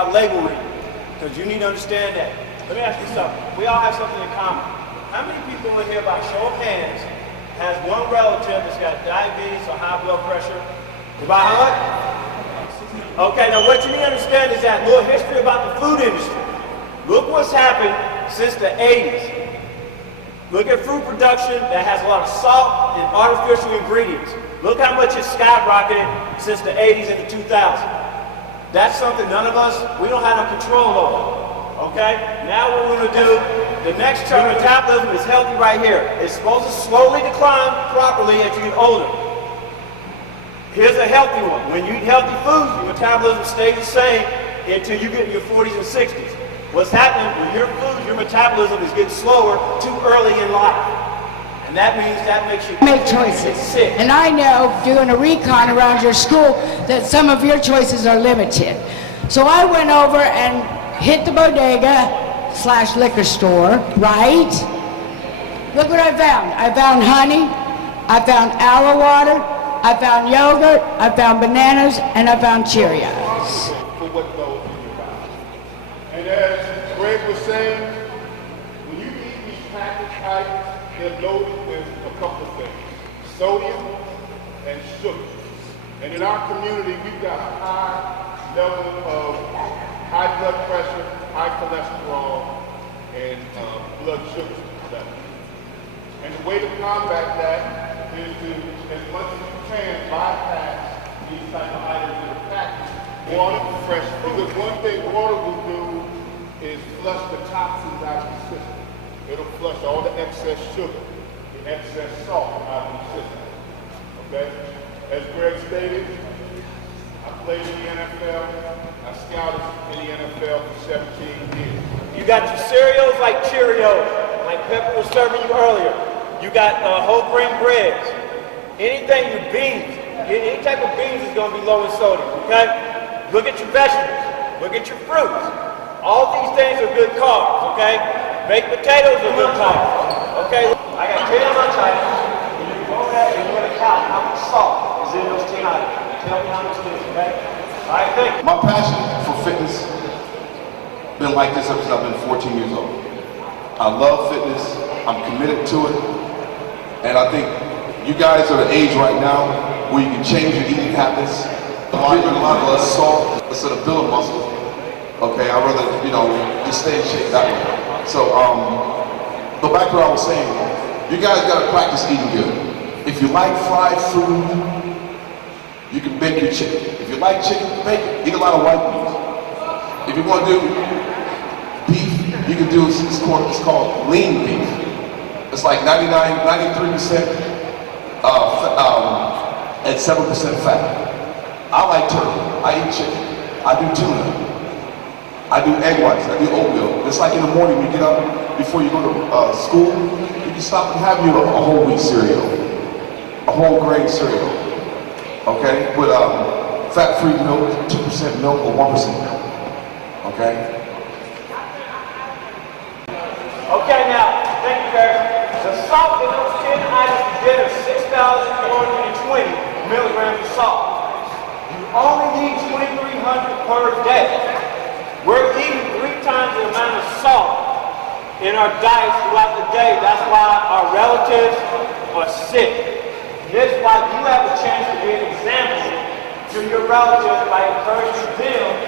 about label reading, because you need to understand that. Let me ask you something. We all have something in common. How many people in here, by show of hands, has one relative that's got diabetes or high blood pressure? About how much? Okay, now what you need to understand is that little history about the food industry. Look what's happened since the 80s. Look at fruit production that has a lot of salt and artificial ingredients. Look how much it's skyrocketed since the 80s and the 2000s. That's something none of us, we don't have no control over. Okay? Now what we're going to do, the next term, metabolism is healthy right here. It's supposed to slowly decline properly as you get older. Here's a healthy one. When you eat healthy foods, your metabolism stays the same until you get in your 40s and 60s. What's happening with your food, your metabolism is getting slower too early in life. And that means that makes you make choices. Sick. And I know, doing a recon around your school, that some of your choices are limited. So I went over and hit the bodega/liquor store, right? Look what I found. I found honey, I found aloe water, I found yogurt, I found bananas, and I found Cheerios. For what goes in your body. And as Greg was saying, when you eat these packaged items, they're loaded with a couple of things: sodium and sugar. And in our community, we've got a high level of high blood pressure, high cholesterol, and blood sugar level. And the way to combat that is to, as much as you can, bypass these type of items in the package. Water, fresh fruit. Because one thing water will do is flush the toxins out of the system. It'll flush all the excess sugar, the excess salt out of the system. Okay? As Greg stated, I played in the NFL. I scouted in the NFL for 17 years. You got your cereals like Cheerios, like Pepper was serving you earlier. You got whole grain breads. Anything with beans, any type of beans is going to be low in sodium, okay? Look at your vegetables. Look at your fruits. All these things are good carbs, okay? Baked potatoes are good carbs, okay? I got 10 lunch items, and you go there and you're going to count how much salt is in those 10 items. Tell me how much it is, okay? All right, thank you. My passion for fitness been like this ever since I've been 14 years old. I love fitness. I'm committed to it. And I think you guys are at the age right now where you can change your eating habits. I'm giving a lot of less salt instead of building muscle. Okay, I'd rather, just stay in shape that way. So, go back to what I was saying. You guys gotta practice eating good. If you like fried food, you can bake your chicken. If you like chicken, bake it. Eat a lot of white meat. If you want to do beef, you can do, it's called lean beef. It's like 93% and 7% fat. I like turkey. I eat chicken. I do tuna. I do egg whites. I do oatmeal. It's like in the morning when you get up before you go to school, you can stop and have you a whole wheat cereal, a whole grain cereal. Okay, with fat-free milk, 2% milk or 1% milk. Okay. Okay, now, thank you, Barry. The salt in those 10 items you get is 6,420 milligrams of salt. You only need 2,300 per day. We're eating 3 times the amount of salt in our diets throughout the day. That's why our relatives are sick. This is why you have a chance to be an example to your relatives by encouraging them.